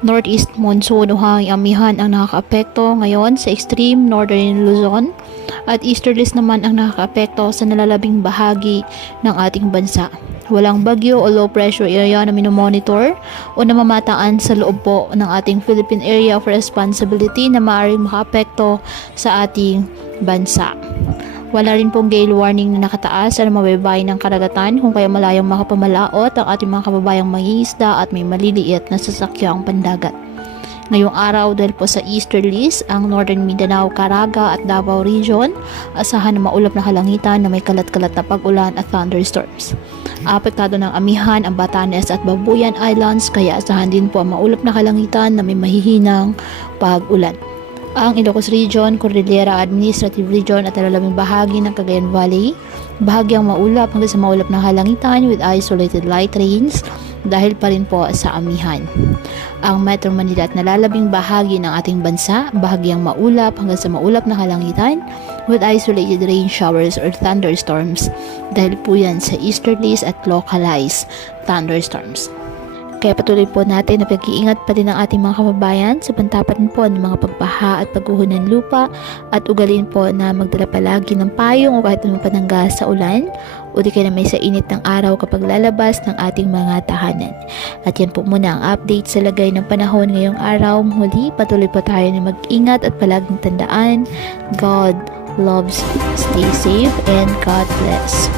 Northeast monsoon o hanging amihan ang nakakaapekto ngayon sa extreme northern Luzon at easterlies naman ang nakakaapekto sa nalalabing bahagi ng ating bansa. Walang bagyo o low pressure area na minomonitor o namamataan sa loob po ng ating Philippine Area of Responsibility na maaaring makaapekto sa ating bansa. Wala rin pong gale warning na nakataas sa mabaybay ng karagatan kung kaya malayong makapamalaot ang ating mga kababayang mangingisda at may maliliit na sasakyang pandagat. Ngayong araw dahil po sa easterlies, ang Northern Mindanao, Caraga at Davao Region, asahan na maulap na kalangitan na may kalat-kalat na pag-ulan at thunderstorms. Apektado ng amihan ang Batanes at Babuyan Islands kaya asahan din po ang maulap na kalangitan na may mahihinang pag-ulan. Ang Ilocos Region, Cordillera Administrative Region at nalalabing bahagi ng Cagayan Valley, bahagyang maulap hanggang sa maulap na kalangitan with isolated light rains dahil pa rin po sa amihan. Ang Metro Manila at nalalabing bahagi ng ating bansa, bahagyang maulap hanggang sa maulap na kalangitan with isolated rain showers or thunderstorms dahil po yan sa easterlies at localized thunderstorms. Kaya patuloy po natin na pag-iingat pa din ang ating mga kababayan sa pantapat po ng mga pagbaha at pagguho ng lupa at ugalin po na magdala palagi ng payong o kahit anong panangga sa ulan o di kaya na may sa init ng araw kapag lalabas ng ating mga tahanan. At yan po muna ang update sa lagay ng panahon ngayong araw. Muli patuloy po tayo na mag-ingat at palaging tandaan, God loves you. Stay safe and God bless.